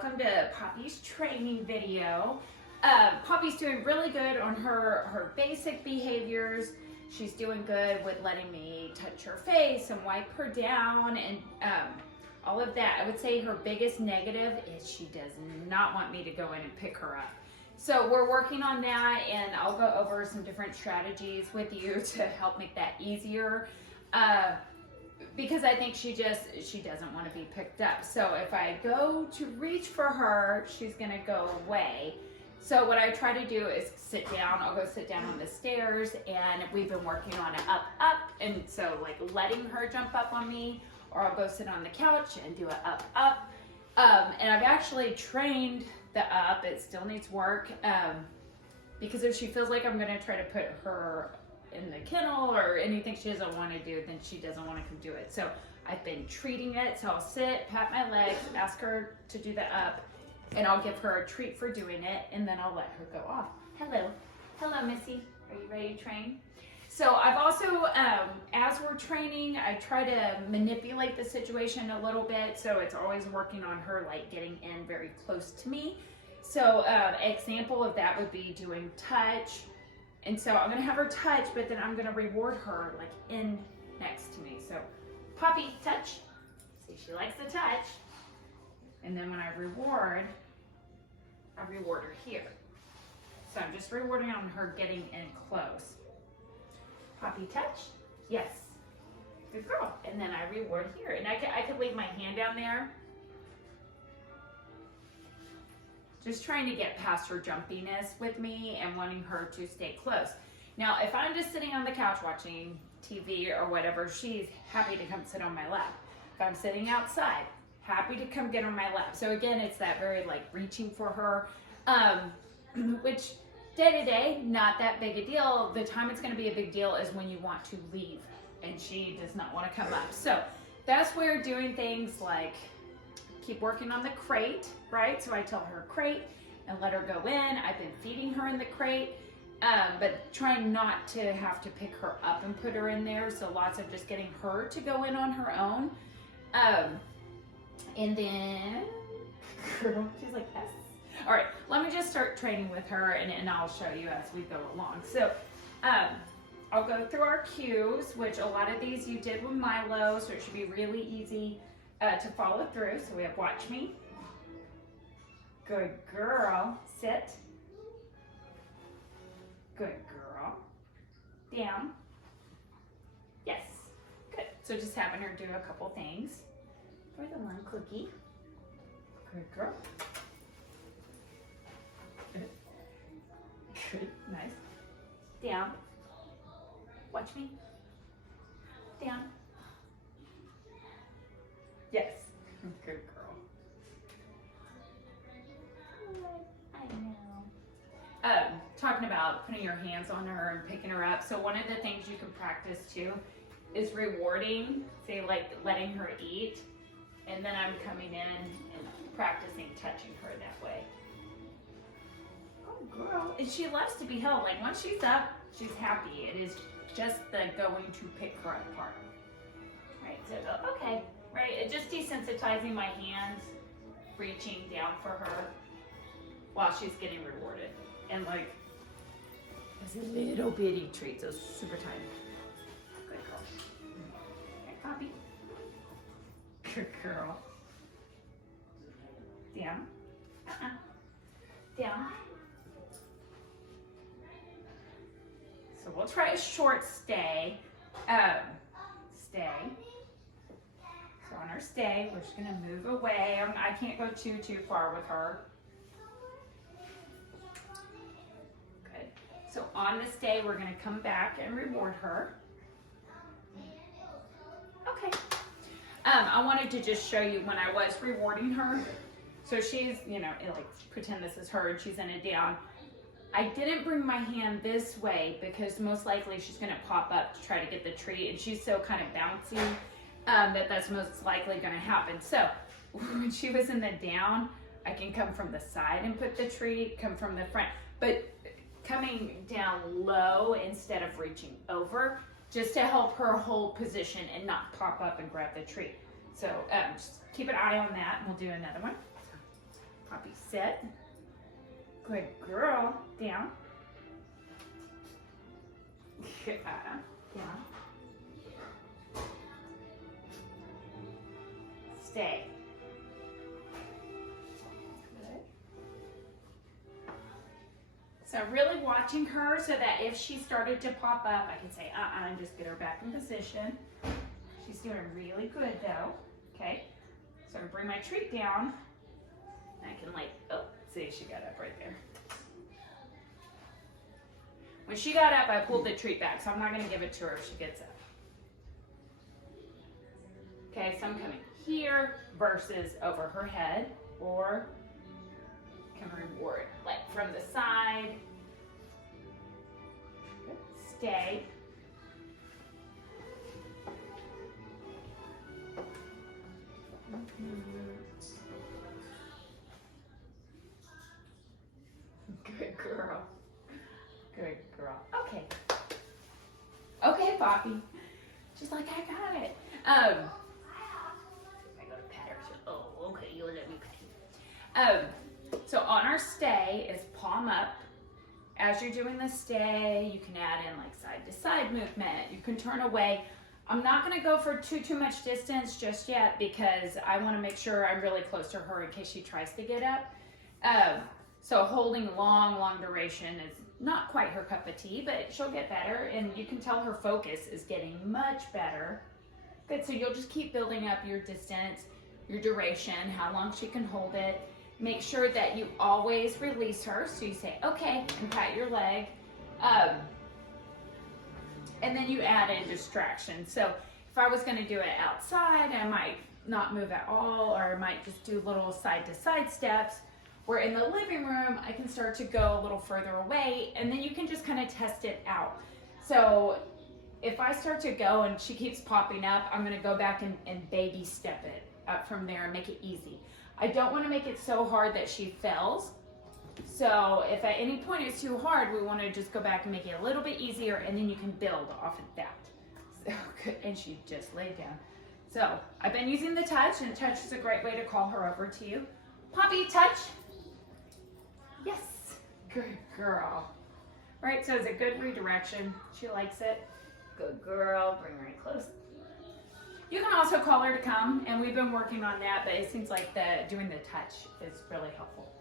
welcome to Poppy's training video. Poppy's doing really good on her basic behaviors. She's doing good with letting me touch her face and wipe her down and all of that. I would say her biggest negative is she does not want me to go in and pick her up. So we're working on that, and I'll go over some different strategies with you to help make that easier. Because I think she doesn't want to be picked up. So if I go to reach for her, she's gonna go away. So what I try to do is sit down. I'll go sit down on the stairs, and we've been working on an up, and so like letting her jump up on me, or I'll go sit on the couch and do an up. And I've actually trained the up. It still needs work, because if she feels like I'm gonna try to put her in the kennel or anything she doesn't want to do, then she doesn't want to come do it. So I've been treating it. So I'll sit, pat my legs, ask her to do the up, and I'll give her a treat for doing it, and then I'll let her go off. Hello, Missy. Are you ready to train? So I've also, as we're training, I try to manipulate the situation a little bit. So it's always working on her, like getting in very close to me. So example of that would be doing touch. And so I'm gonna have her touch, but then I'm gonna reward her like in next to me. So Poppy, touch. See, she likes the touch. And then when I reward her here. So I'm just rewarding on her getting in close. Poppy, touch. Yes. Good girl. And then I reward here. And I could leave my hand down there. Just trying to get past her jumpiness with me and wanting her to stay close. Now, if I'm just sitting on the couch watching TV or whatever, she's happy to come sit on my lap. If I'm sitting outside, happy to come get on my lap. So again, it's that very like reaching for her, which day to day, not that big a deal. The time it's gonna be a big deal is when you want to leave and she does not wanna come up. So that's where doing things like keep working on the crate, right? So I tell her crate and let her go in. I've been feeding her in the crate, but trying not to have to pick her up and put her in there. So lots of just getting her to go in on her own. And then, girl, she's like, yes. All right, let me just start training with her, and I'll show you as we go along. So I'll go through our cues, which a lot of these you did with Milo, so it should be really easy to follow through. So we have watch me. Good girl. Sit. Good girl. Down. Yes. Good. So just having her do a couple things. For the one cookie. Good girl. Good. Nice. Down. Watch me. Down. Yes. Good girl. I know. Talking about putting your hands on her and picking her up. So one of the things you can practice too is rewarding, say like letting her eat, and then I'm coming in and practicing touching her that way. Oh girl. And she loves to be held. Like once she's up, she's happy. It is just the going to pick her up part. Right, so go, okay. Right, just desensitizing my hands, reaching down for her while she's getting rewarded. And like, it's a little bitty treat, so super tiny. Good girl. Okay, Poppy. Good girl. Down. Down. So we'll try a short stay. Stay. So on our stay, we're just gonna move away. I can't go too far with her. Good. So on the stay, we're gonna come back and reward her. Okay. I wanted to just show you when I was rewarding her. So she's, like pretend this is her and she's in a down. I didn't bring my hand this way because most likely she's gonna pop up to try to get the treat, and she's so kind of bouncy. That's most likely going to happen. So when she was in the down, I can come from the side and put the treat, come from the front, but coming down low instead of reaching over, just to help her hold position and not pop up and grab the treat. So just keep an eye on that, and we'll do another one. Poppy, sit. Good girl. Down. Down. Stay. Good. So really watching her so that if she started to pop up, I can say, and just get her back in position. She's doing really good though. Okay. So I'm gonna bring my treat down. I can see she got up right there. When she got up, I pulled the treat back, so I'm not gonna give it to her if she gets up. Okay, so I'm coming here versus over her head, or can reward like from the side. Stay. Good girl. Good girl. Okay. Okay, Poppy. She's like, I got it. I go to pat her. Oh, okay, you'll let me pat you. So on our stay is palm up. As you're doing the stay, you can add in like side to side movement. You can turn away. I'm not gonna go for too much distance just yet because I wanna make sure I'm really close to her in case she tries to get up. So holding long duration is not quite her cup of tea, but she'll get better, and you can tell her focus is getting much better. Good, so you'll just keep building up your distance, your duration, how long she can hold it. Make sure that you always release her, so you say, okay, and pat your leg. And then you add in distraction. So if I was gonna do it outside, I might not move at all, or I might just do little side to side steps. Where in the living room, I can start to go a little further away, and then you can just kind of test it out. So if I start to go and she keeps popping up, I'm gonna go back and baby step it up from there and make it easy. I don't wanna make it so hard that she fails. So if at any point it's too hard, we wanna just go back and make it a little bit easier, and then you can build off of that. So good, and she just laid down. So I've been using the touch, and touch is a great way to call her over to you. Poppy, touch. Yes, good girl. Right, so it's a good redirection. She likes it. Good girl, bring her in close. You can also call her to come, and we've been working on that, but it seems like doing the touch is really helpful.